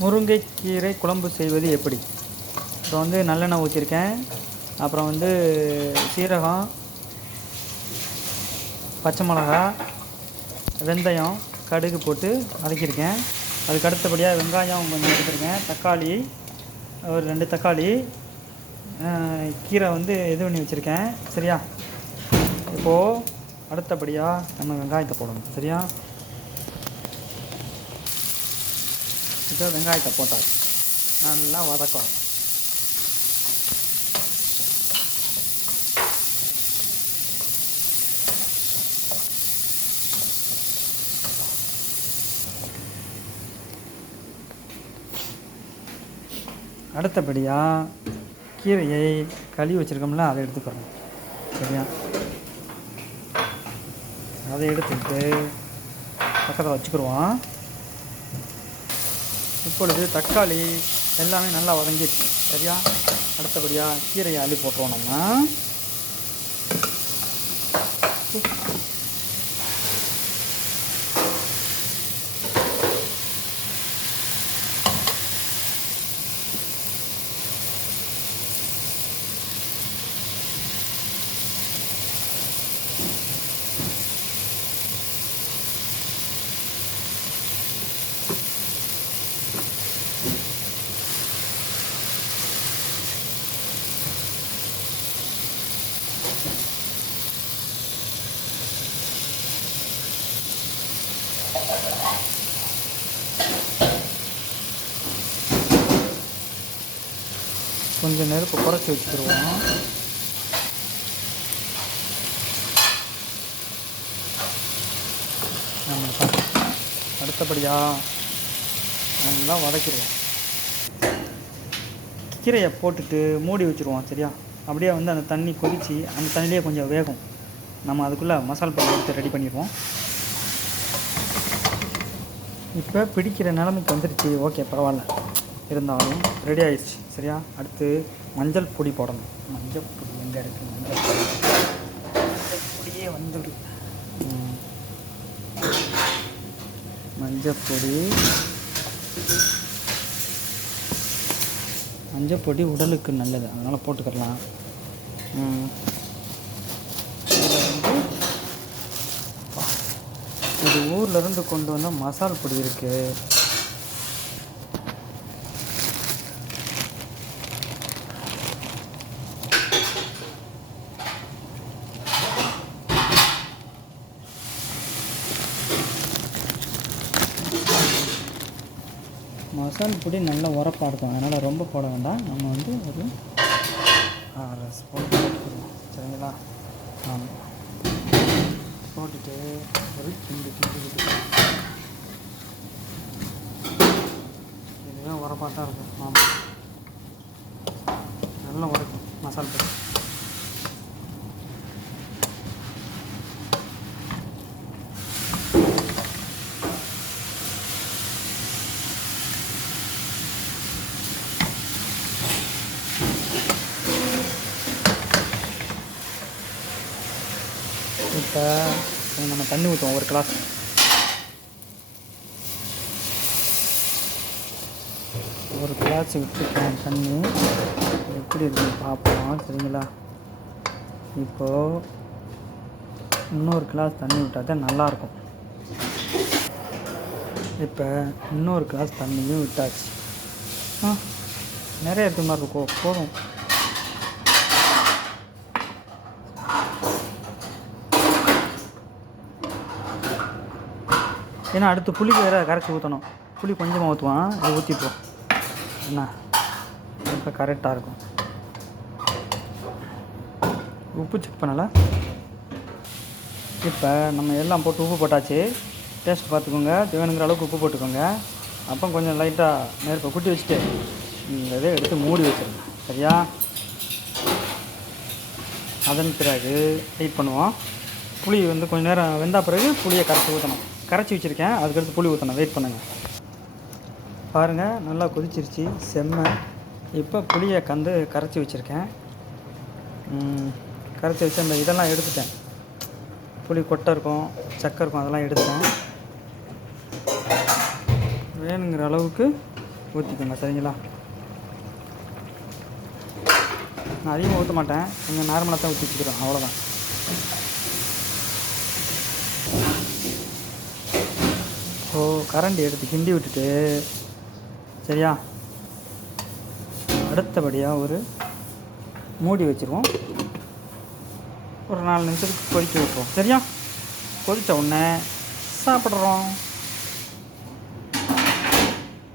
முருங்கைக்கீரை குழம்பு செய்வது எப்படி? இப்போ வந்து நல்லெண்ணெய் ஊற்றிருக்கேன். அப்புறம் வந்து சீரகம், பச்சை மிளகா, வெந்தயம், கடுகு போட்டு வதக்கியிருக்கேன். அதுக்கு அடுத்தபடியாக வெங்காயம் கொஞ்சம் எடுத்துருக்கேன். தக்காளி ஒரு 2 தக்காளி, கீரை வந்து இது பண்ணி வச்சுருக்கேன். சரியா? இப்போது அடுத்தபடியாக நம்ம வெங்காயத்தை போடணும். சரியா? இப்போ வெங்காயத்தை போட்டால் நல்லா வதக்கணும். அடுத்தபடியாக கீரையை கழுவி வச்சுருக்கோம்ல, அதை எடுத்துக்கிறோம். சரியா? அதை எடுத்துக்கிட்டு பக்கத்தில் வச்சுக்கிடுவோம். இப்பொழுது தக்காளி எல்லாமே நல்லா வதங்கிடுச்சு. சரியா? அடுத்தபடியாக கீரையை அள்ளி போட்டுருவோம் நம்ம. கொஞ்சம் நெருப்பு குறைச்சி வச்சுக்கிடுவோம். அடுத்தபடியாக நல்லா வதக்கிடுவோம். கீரையை போட்டுட்டு மூடி வச்சுருவோம். சரியா? அப்படியே வந்து அந்த தண்ணி கொதித்து அந்த தண்ணியிலே கொஞ்சம் வேகும். நம்ம அதுக்குள்ளே மசாலா பொருள் எடுத்து ரெடி பண்ணிடுவோம். இப்போ பிடிக்கிற நிலைமைக்கு வந்துடுச்சு. ஓகே, பரவாயில்ல. இருந்தாலும் ரெடி ஆயிடுச்சு. சரியா? அடுத்து மஞ்சள் பொடி போடணும். மஞ்சள் பொடி எங்கே இருக்குது? மஞ்சள் பொடியே வந்துடு. மஞ்சள் பொடி உடலுக்கு நல்லது, அதனால் போட்டுக்கலாம். இதில் வந்து இது ஊர்லேருந்து கொண்டு வந்த மசால் பொடி இருக்குது. மசால் பொடி நல்லா உரப்பாக இருக்கும், அதனால் ரொம்ப போட வேண்டாம். நம்ம வந்து ஒரு 6 ஸ்பூன் போட்டுருவோம். சரிங்களா? ஆமாம், போட்டுட்டு ஒரு கிண்டு இதுதான் உரப்பாக தான் இருக்கும். ஆமாம், நல்லா உரைக்கும் மசால் பொடி. இப்போ நம்ம தண்ணி ஊற்றுவோம். ஒரு கிளாஸ் விட்டுருக்கேன். தண்ணி எப்படி இருக்குன்னு பார்ப்போம். சரிங்களா? இப்போது இன்னொரு கிளாஸ் தண்ணி விட்டால் தான் நல்லாயிருக்கும். இப்போ இன்னொரு கிளாஸ் தண்ணியும் விட்டாச்சு. நிறைய இருக்கிற மாதிரி இருக்கும். போதும். ஏன்னா அடுத்து புளி வேறு கரைச்சி ஊற்றணும். புளி கொஞ்சமாக ஊற்றுவான், இதை ஊற்றிப்போம். என்ன இப்போ கரெக்டாக இருக்கும். உப்பு செக் பண்ணலை. இப்போ நம்ம எல்லாம் போட்டு உப்பு போட்டாச்சு. டேஸ்ட் பார்த்துக்கோங்க. தேவைங்கிற அளவுக்கு உப்பு போட்டுக்கோங்க. அப்போ கொஞ்சம் லைட்டாக நெருப்பை கூட்டி வச்சுட்டு இந்த இதை எடுத்து மூடி வச்சுருங்க. சரியா? அதன் பிறகு வெயிட் பண்ணுவோம். புளி வந்து கொஞ்சம் நேரம் வெந்த பிறகு புளியை கரைச்சி ஊற்றணும். கரைச்சி வச்சுருக்கேன், அதுக்கடுத்து புளி ஊற்றணும். வெயிட் பண்ணுங்கள். பாருங்கள், நல்லா கொதிச்சிருச்சு. செம்மை. இப்போ புளியை கரைச்சி வச்சுருக்கேன். கரைச்சி வச்சு அந்த இதெல்லாம் எடுத்துட்டேன். புளி கொட்டை இருக்கும், சக்கை இருக்கும், அதெல்லாம் எடுத்தேன். வேணுங்கிற அளவுக்கு ஊற்றிக்கோங்க. சரிங்களா? நான் அதிகமாக ஊற்ற மாட்டேன், கொஞ்சம் நார்மலாக தான் ஊற்றி வச்சுக்கிறோம், அவ்வளோதான். ஸோ கரண்டி எடுத்து கிண்டி விட்டுட்டு, சரியா, அடுத்தபடியாக ஒரு மூடி வச்சுருவோம். ஒரு 4 நிமிஷத்துக்கு கொதிக்க விட்டுருவோம். சரியா? கொதித்த உடனே சாப்பிட்றோம்.